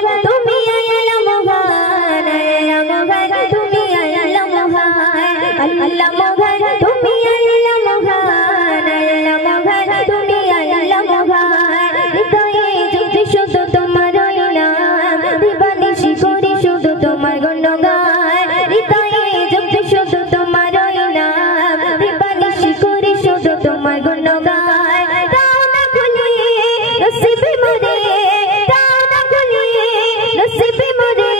মহান তুমি আল্লাহ মহান আল্লাহ মহান তুমি আল্লাহ মহান আল্লাহ মহান তুমি আল্লাহ মহান আল্লাহ মহান তুমি আল্লাহ মহান হৃদয়ে যদি শুধু তোমার নাম দিবানিশি করি শুধু তোমার গুণগান হৃদয়ে যদি শুধু তোমার নাম দিবানিশি করি শুধু তোমার গুণগান দানা খুলে নসিবে মোরে দানা খুলে নসিবে মোরে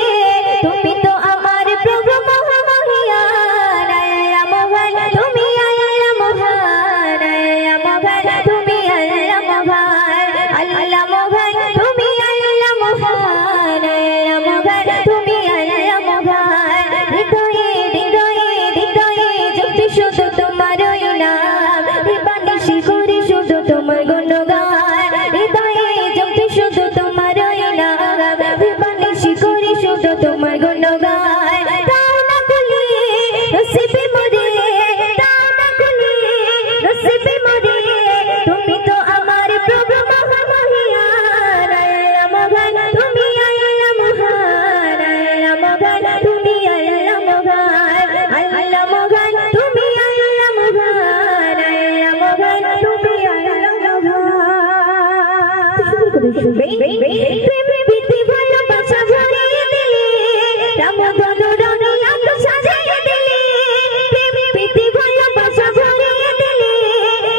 তুমি তো আমার প্রভু মহামহিয়ান আল্লাহ মহান তুমি আল্লাহ মহান আল্লাহ মহান তুমি আল্লাহ মহান আল্লাহ মহান তুমি আল্লাহ মহান আল্লাহ মহান তুমি আল্লাহ মহান হৃদয়ে হৃদয়ে হৃদয়ে যদি শুধু তোমার নাম দিবানিশি করি শুধু তোমার গুণগান হৃদয়ে যদি শুধু তোমার নাম দিবানিশি করি শুধু তোমার গুণগান দানা খুলে নসিবে মোরে দানা খুলে নসিবে মোরে তুমি তো আমার প্রভু মহামহিয়ান আল্লাহ মহান তুমি আল্লাহ মহান আল্লাহ মহান তুমি আল্লাহ মহান আল্লাহ মহান তুমি আল্লাহ মহান আল্লাহ মহান তুমি আল্লাহ মহান প্রেম প্রীতি ভালোবাসা ভরিয়ে দিলে রামধনু রঙে আলো সাজিয়ে দিলে প্রেম প্রীতি ভালোবাসা ভরিয়ে দিলে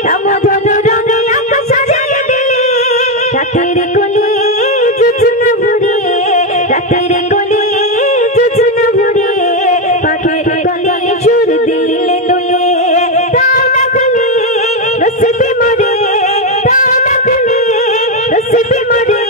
রামধনু রঙে আলো সাজিয়ে দিলে রাতের কোলে জোছনা ভরিয়ে রাতের কোলে জোছনা ভরিয়ে পাখির কোলে সুর দিলে দুলে দানা খুলে নসিবে মোরে দানা খুলে নসিবে মোরে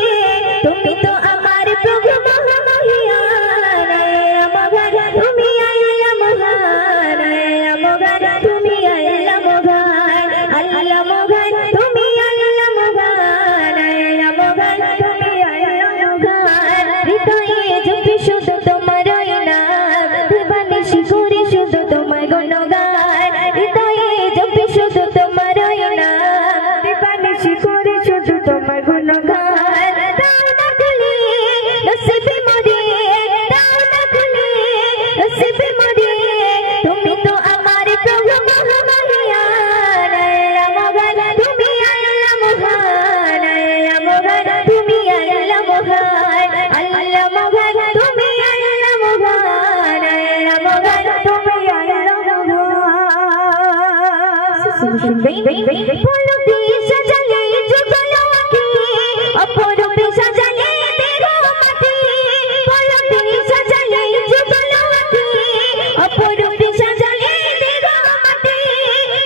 তুমি তো আমার প্রভু মহামহিয়ান আল্লাহ মহান তুমি আল্লাহ মহান আল্লাহ মহান তুমি আল্লাহ মহান আল্লাহ মহান তুমি আল্লাহ মহান আল্লাহ মহান তুমি আল্লাহ মহান হৃদয়ে যদি শুধু তোমার নাম দিবানিশি করি শুধু তোমার গুণগান হৃদয়ে যদি শুধু তোমার নাম দিবানিশি করি শুধু তোমার গুণগান দানা খুলে নসিবে মোরে দানা খুলে নসিবে মোরে তুমি তো আমার প্রভু মহামহিয়ান আল্লাহ মহান তুমি আল্লাহ মহান আল্লাহ মহান তুমি আল্লাহ মহান আল্লাহ মহান তুমি আল্লাহ মহান আল্লাহ মহান তুমি আল্লাহ মহান ফুল দিয়ে সাজালে যুগল আঁখি অপরূপে সাজালে দেহ মাটি ফুল দিয়ে সাজালে যুগল আঁখি অপরূপে সাজালে দেহ মাটি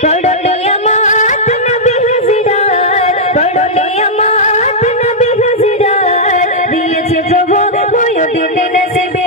বড় নিয়ামত নবী হাজিরাত বড় নিয়ামত নবী হাজিরাত দিয়েছে প্রভু ময়ূর দিতে নসিবে